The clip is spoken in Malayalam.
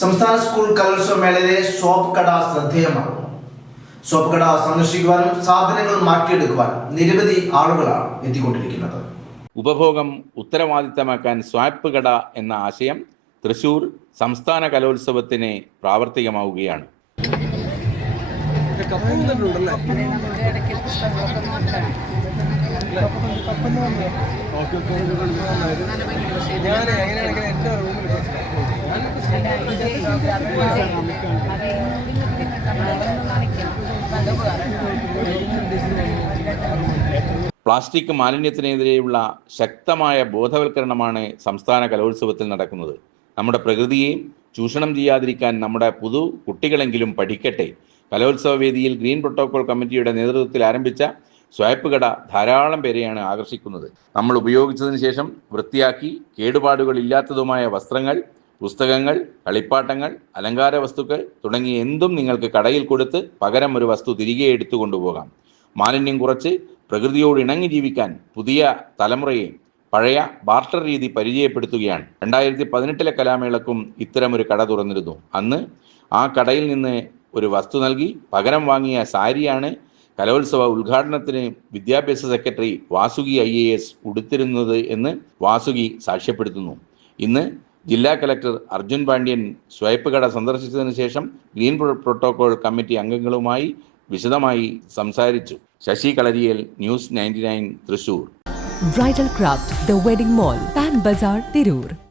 സംസ്ഥാന സ്കൂൾ കലോത്സവ മേളയിലെ ഷോപ്പ് കട ശ്രദ്ധേയമാണ് സോപ്പ് കട സന്ദർശിക്കുവാനും സാധനങ്ങൾ മാറ്റിയെടുക്കുവാനും നിരവധി ആളുകളാണ് എത്തിക്കൊണ്ടിരിക്കുന്നത്. ഉപഭോഗം ഉത്തരവാദിത്തമാക്കാൻ സ്വാപ്പ് കട എന്ന ആശയം തൃശൂർ സംസ്ഥാന കലോത്സവത്തിന് പ്രാവർത്തികമാവുകയാണ്. ഞാൻ അതെ പ്ലാസ്റ്റിക് മാലിന്യത്തിനെതിരെയുള്ള ശക്തമായ ബോധവൽക്കരണമാണ് സംസ്ഥാന കലോത്സവത്തിൽ നടക്കുന്നത്. നമ്മുടെ പ്രകൃതിയെയും ചൂഷണം ചെയ്യാതിരിക്കാൻ നമ്മുടെ പുതു കുട്ടികളെങ്കിലും പഠിക്കട്ടെ. കലോത്സവ വേദിയിൽ ഗ്രീൻ പ്രോട്ടോകോൾ കമ്മിറ്റിയുടെ നേതൃത്വത്തിൽ ആരംഭിച്ച സ്വാപ്പ് കട ധാരാളം പേരെയാണ് ആകർഷിക്കുന്നത്. നമ്മൾ ഉപയോഗിച്ചതിന് ശേഷം വൃത്തിയാക്കി കേടുപാടുകളില്ലാത്തതുമായ വസ്ത്രങ്ങൾ പുസ്തകങ്ങൾ കളിപ്പാട്ടങ്ങൾ അലങ്കാര വസ്തുക്കൾ തുടങ്ങി എന്തും നിങ്ങൾക്ക് കടയിൽ കൊടുത്ത് പകരം ഒരു വസ്തു തിരികെ എടുത്തു കൊണ്ടുപോകാം. മാലിന്യം കുറച്ച് പ്രകൃതിയോട് ഇണങ്ങി ജീവിക്കാൻ പുതിയ തലമുറയെ പഴയ ബാർട്ടർ രീതി പരിചയപ്പെടുത്തുകയാണ്. രണ്ടായിരത്തി പതിനെട്ടിലെ കലാമേളക്കും ഇത്തരമൊരു കട തുറന്നിരുന്നു. അന്ന് ആ കടയിൽ നിന്ന് ഒരു വസ്തു നൽകി പകരം വാങ്ങിയ സാരിയാണ് കലോത്സവ ഉദ്ഘാടനത്തിന് വിദ്യാഭ്യാസ secretary Vasuki I A S ഉടുത്തിരുന്നത് എന്ന് വാസുകി സാക്ഷ്യപ്പെടുത്തുന്നു. ഇന്ന് ജില്ലാ കലക്ടർ അർജുൻ പാണ്ഡ്യൻ സ്വയപ്പ് കട സന്ദർശിച്ചതിന് ശേഷം ഗ്രീൻ പ്രോ- പ്രോട്ടോകോൾ കമ്മിറ്റി അംഗങ്ങളുമായി വിശദമായി സംസാരിച്ചു Sasi Kalariyal news ninety nine Thrissur bridal craft the wedding mall Pan Bazar Tirur.